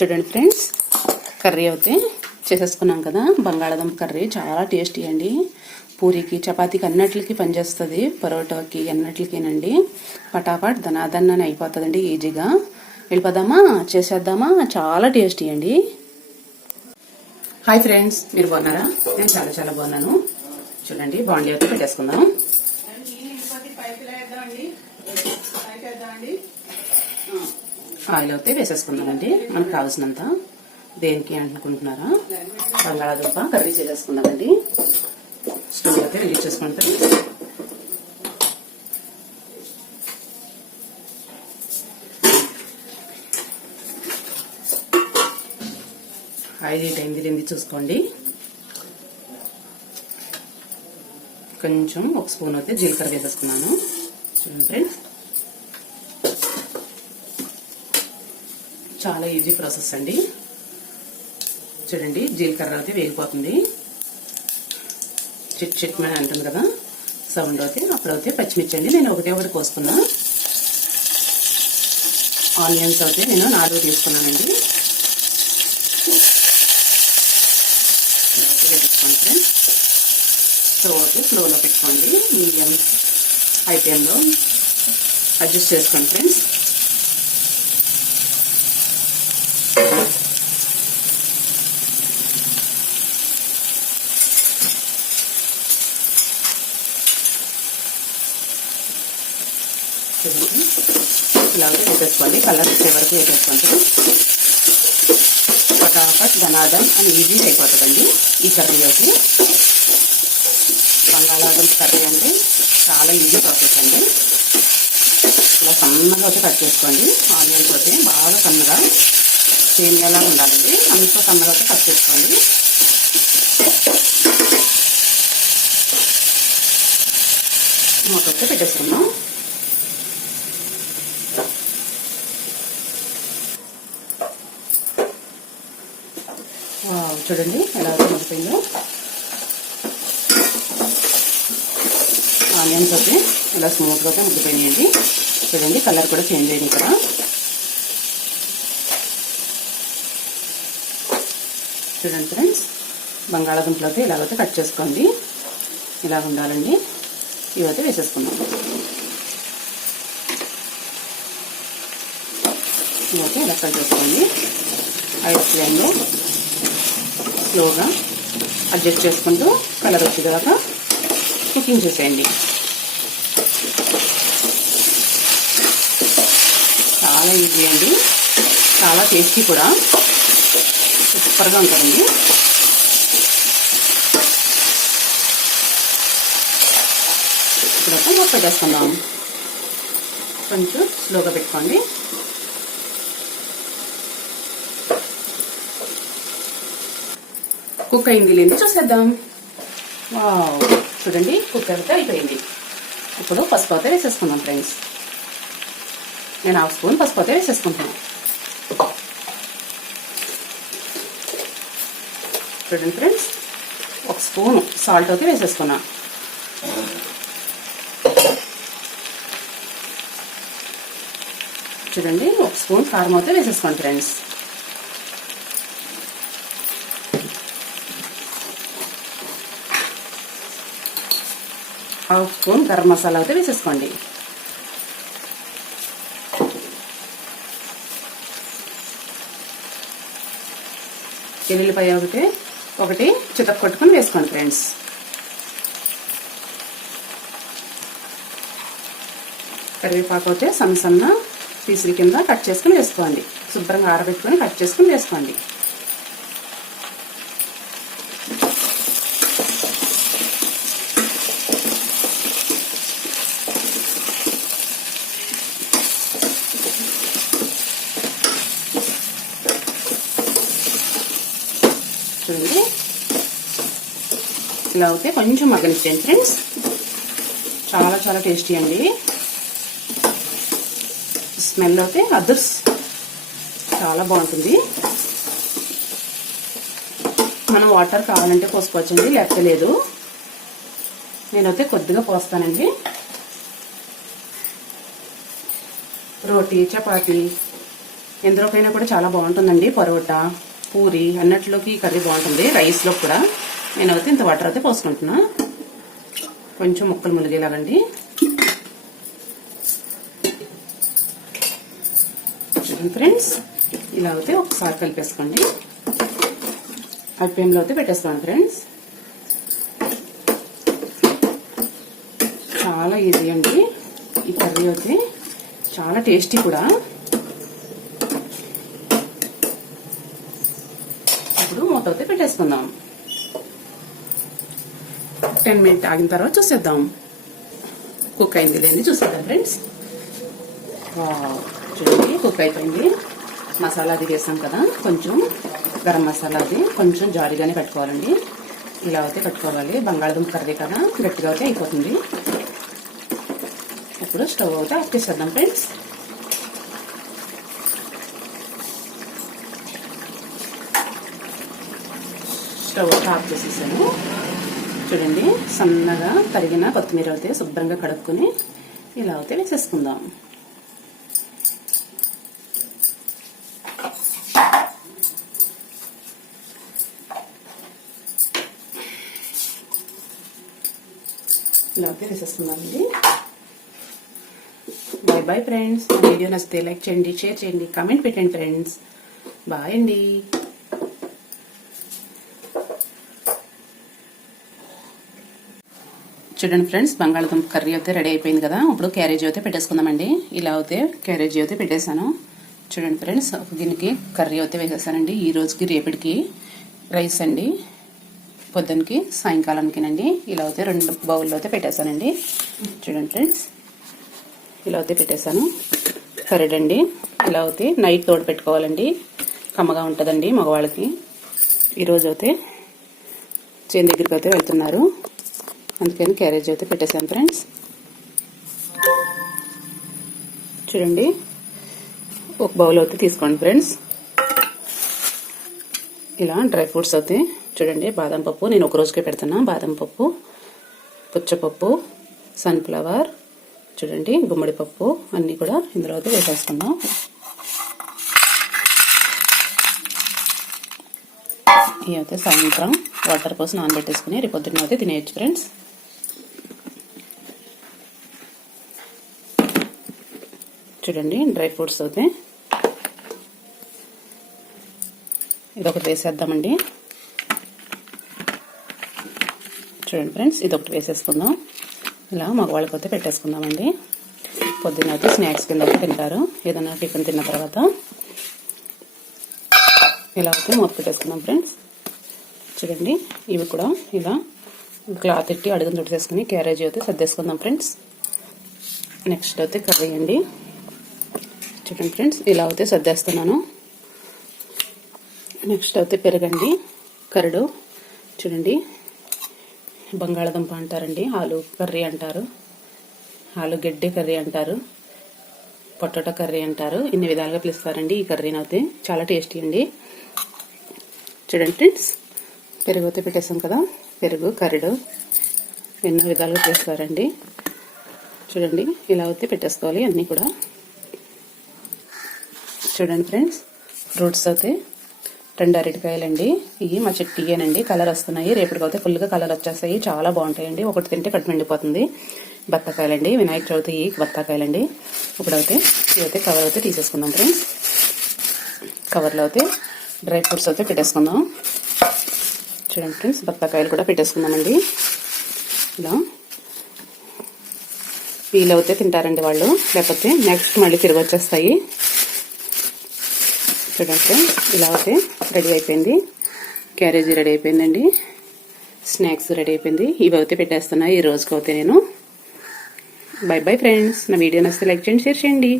చూడండి friends, curry అయితే చేసేసుకున్నాం కదా. బంగాళాదుంప కర్రీ చాలా టేస్టీ అండి. పూరికి, చపాతీకి అన్నిటికి పనిచేస్తుంది. పరోటాకి అన్నిటికీనండి. పటాపట్ దనాదన్నని అయిపోతుందండి ఈజీగా. వెళ్ళిపోదామా, చేసేద్దామా. చాలా టేస్టీ అండి. హాయ్ ఫ్రెండ్స్, మీరు బాగున్నారా? నేను చాలా చాలా బాగున్నాను. చూడండి, బాండీ అయితే పెట్టేసుకుందాం. ఆయిల్ అయితే వేసేసుకుందామండి. మనకు కావాల్సినంత. దేనికి అనుకుంటున్నారా? బంగాళాదుంప కర్రీ చేసేసుకుందామండి. స్టవ్ అయితే రిలీజ్ చేసుకుంటాం. ఆయిల్ టైం తిరిగింది చూసుకోండి. కొంచెం ఒక స్పూన్ అయితే జీలకర్ర వేసేసుకున్నాను. చూడండి ఫ్రెండ్స్, చాలా ఈజీ ప్రాసెస్ అండి. చూడండి, జీలకర్ర అయితే వేగిపోతుంది. చిట్ చిట్ అని అంటుంది కదా సౌండ్. అయితే అప్పుడైతే పచ్చిమిర్చి అండి నేను ఒకటి కోసుకున్నా. ఆనియన్స్ అయితే నేను 4 తీసుకున్నానండి. వేసుకోండి ఫ్రెండ్స్. స్టవ్ అయితే స్లోలో పెట్టుకోండి. మీడియం హై ఫ్లేమ్లో అడ్జస్ట్ చేసుకోండి ఫ్రెండ్స్. ఇలా వేసేసుకోండి. కలర్ వచ్చే వరకు వేసేసుకోండి. పటాపట్ ధనాదం అని ఈజీగా అయిపోతుందండి ఈ కర్రీ అయితే. బంగాళాదుంప కర్రీ అంటే చాలా ఈజీ ప్రాసెస్ అండి. ఇలా సన్నగా అయితే కట్ చేసుకోండి. ఆనియన్స్ అయితే బాగా సన్నగా సేమియాలా ఉండాలండి. అంత సన్నగా అయితే కట్ చేసుకోండి. మూతైతే పెట్టేసుకున్నాం. చూడండి ఎలా మగ్గిపోయిందో. ఆనియన్స్ అయితే ఇలా స్మూత్గా అయితే మగ్గిపోయినాయండి. చూడండి, కలర్ కూడా చేంజ్ అయింది కదా. చూడండి ఫ్రెండ్స్, బంగాళాదుంపలు అయితే ఇలాగైతే కట్ చేసుకోండి. ఇలా ఉండాలండి. ఇవైతే వేసేసుకుందాం. ఇవైతే ఇలా కట్ చేసుకోండి. హై ఫ్లేమ్లో స్లోగా అడ్జస్ట్ చేసుకుంటూ కలర్ వచ్చే తర్వాత కుకింగ్ చేసేయండి. చాలా ఈజీ అండి, చాలా టేస్టీ కూడా. సూపర్గా ఉంటుందండి. ఇప్పుడైతే మూత పెట్టేసుకుందాం. కొంచెం స్లోగా పెట్టుకోండి. కుక్ అయింది లేని చూసేద్దాం. చూడండి, కుక్ అయితే అయిపోయింది. ఇప్పుడు పసుపు అయితే వేసేసుకుందాం ఫ్రెండ్స్. నేను 1/2 స్పూన్ పసుపు అయితే వేసేసుకుంటాను. చూడండి ఫ్రెండ్స్, 1 స్పూన్ సాల్ట్ అయితే వేసేసుకున్నా. చూడండి, 1 స్పూన్ కారం అయితే వేసేసుకోండి friends. Half spoon garam masala అయితే వేసేసుకోండి. ఎల్లుల్లిపాయ ఒకటి చితక కొట్టుకుని వేసుకోండి ఫ్రెండ్స్. కరివేపాకు అయితే సన్న పీసుల కింద కట్ చేసుకుని వేసుకోండి. శుభ్రంగా ఆరబెట్టుకుని కట్ చేసుకుని వేసుకోండి. చూడండి, ఇలా అయితే కొంచెం మగ్గనిచ్చేయండి ఫ్రెండ్స్. చాలా చాలా టేస్టీ అండి. స్మెల్ అయితే అదర్స్ చాలా బాగుంటుంది. మనం వాటర్ కావాలంటే పోసుకోవచ్చండి, లేకపోతే లేదు. నేనైతే కొద్దిగా పోస్తానండి. రోటీ, చపాతీ ఎందులోకైనా కూడా చాలా బాగుంటుందండి. పరోటా, పూరి అన్నట్లోకి కర్రీ బాగుంటుంది. రైస్లో కూడా నేనైతే ఇంత వాటర్ అయితే పోసుకుంటున్నా, కొంచెం ముక్కలు ములిగేలాగండి. చూడండి ఫ్రెండ్స్, ఇలా అయితే ఒకసారి కలిపేసుకోండి. ఆ ఫ్లేమ్లో అయితే పెట్టేసుకోండి ఫ్రెండ్స్. చాలా ఈజీ అండి ఈ కర్రీ అయితే, చాలా టేస్టీ కూడా. ఇప్పుడు మూత అయితే పెట్టేసుకుందాం. 10 మినిట్ ఆగిన తర్వాత చూసేద్దాం. కుక్ అయింది లేని చూసేద్దాం ఫ్రెండ్స్. చూడండి, కుక్ అయిపోయింది. మసాలా అది వేసాం కదా, కొంచెం గరం మసాలా అది కొంచెం జాడిగానే పెట్టుకోవాలండి. ఇలా అయితే పెట్టుకోవాలి. బంగాళదుంప కర్రీ కదా, గట్టిగా అయితే అయిపోతుంది. ఇప్పుడు స్టవ్ అయితే ఆఫ్ చేసేద్దాం ఫ్రెండ్స్. స్టవ్ అయితే ఆఫ్ చేసేసాను. చూడండి, సన్నగా తరిగిన కొత్తిమీర అయితే శుభ్రంగా కడుక్కుని ఇలా అయితే వేసేసుకుందాం. ఇలా అయితే వేసేసుకుందామండి. Bye bye friends. నా వీడియో నచ్చితే లైక్ చేయండి, షేర్ చేయండి, కామెంట్ పెట్టండి ఫ్రెండ్స్. బాయ్ అండి. చూడండి ఫ్రెండ్స్, బంగాళదుంప కర్రీ అయితే రెడీ అయిపోయింది కదా. ఇప్పుడు క్యారేజీ అయితే పెట్టేసుకుందామండి. ఇలా అయితే క్యారేజీ అయితే పెట్టేశాను. చూడండి ఫ్రెండ్స్, ఒక గిన్నెకి కర్రీ అయితే వేసేసానండి. ఈ రోజుకి రేపటికి రైస్ అండి, పొద్దునకి సాయంకాలానికినండి. ఇలా అయితే 2 బౌల్లో అయితే పెట్టేశానండి. చూడండి ఫ్రెండ్స్, ఇలా అయితే పెట్టేశాను. కర్రీ అండి. ఇలా అయితే నైట్ తోడు పెట్టుకోవాలండి, కమ్మగా ఉంటుందండి మగవాళ్ళకి. ఈరోజు అయితే చేను దగ్గరికి అయితే వెళ్తున్నారు, అందుకని క్యారేజ్ అయితే పెట్టేశాను ఫ్రెండ్స్. చూడండి, ఒక బౌల్ అయితే తీసుకోండి ఫ్రెండ్స్. ఇలా డ్రై ఫ్రూట్స్ అయితే చూడండి, బాదం పప్పు నేను ఒక రోజుకే పెడుతున్నా. బాదం పప్పు, పుచ్చపప్పు, సన్ఫ్లవర్, చూడండి గుమ్మడి పప్పు అన్నీ కూడా ఇందులో అయితే వేసేసుకుందాం. ఇవి అయితే సాయంత్రం వాటర్ పోసి నానబెట్టేసుకుని రేపు పొద్దున్న అయితే తినేయచ్చు ఫ్రెండ్స్. చూడండి, డ్రై ఫ్రూట్స్ అయితే ఇదొకటి వేసేద్దామండి. చూడండి ఫ్రెండ్స్, ఇదొకటి వేసేసుకుందాం. ఇలా మగవాళ్ళకి అయితే పెట్టేసుకుందామండి. పొద్దున్న అయితే స్నాక్స్ కింద అయితే తింటారు, ఏదైనా టిఫిన్ తిన్న తర్వాత. ఇలా అయితే మూత పెట్టేసుకుందాం ఫ్రెండ్స్. చూడండి, ఇవి కూడా ఇలా క్లాత్ ఎట్టి అడుగుని తుడిసేసుకుని క్యారేజీ అయితే సర్దేసుకుందాం ఫ్రెండ్స్. నెక్స్ట్ అయితే కర్రీ అండి. చూడండి ఫ్రెండ్స్, ఇలా అయితే సర్దేస్తున్నాను. నెక్స్ట్ అయితే పెరగండి, కరడు. చూడండి, బంగాళదుంప అంటారండి, ఆలు కర్రీ అంటారు, ఆలుగడ్డ కర్రీ అంటారు, పొటాటో కర్రీ అంటారు. ఇన్ని విధాలుగా పిలుస్తారండి ఈ కర్రీని అయితే. చాలా టేస్టీ అండి. చూడండి ఫ్రెండ్స్, పెరుగు అయితే పెట్టేసాం కదా, పెరుగు కరడు ఎన్నో విధాలుగా చేస్తారండి. చూడండి, ఇలా అయితే పెట్టేసుకోవాలి అన్నీ కూడా. చూడండి ఫ్రెండ్స్, ఫ్రూట్స్ అయితే 2 అరటికాయలండి. ఇవి మా చెట్టుయేనండి, కలర్ వస్తున్నాయి. రేపటికైతే ఫుల్గా కలర్ వచ్చేస్తాయి, చాలా బాగుంటాయండి. ఒకటి తింటే కడుపు నిండిపోతుంది. బత్తాకాయలండి, వినాయక చవితి బత్తాకాయలండి. ఇప్పుడైతే ఇవైతే కవర్ అయితే తీసేసుకుందాం ఫ్రెండ్స్. కవర్లో అయితే డ్రై ఫ్రూట్స్ అయితే పెట్టేసుకుందాం. చూడండి ఫ్రెండ్స్, బత్తాకాయలు కూడా పెట్టేసుకుందామండి. ఇలా పీల్ అయితే తింటారండి వాళ్ళు, లేకపోతే నెక్స్ట్ మళ్ళీ తిరిగి వచ్చేస్తాయి. చూడండి ఫ్రెండ్స్, ఇలా అయితే రెడీ అయిపోయింది. క్యారేజీ రెడీ అయిపోయిందండి, స్నాక్స్ రెడీ అయిపోయింది. ఇవి అయితే పెట్టేస్తున్నాయి ఈ రోజుకి అయితే నేను. By bye friends. నా వీడియో నచ్చితే లైక్ చేయండి, షేర్ చేయండి.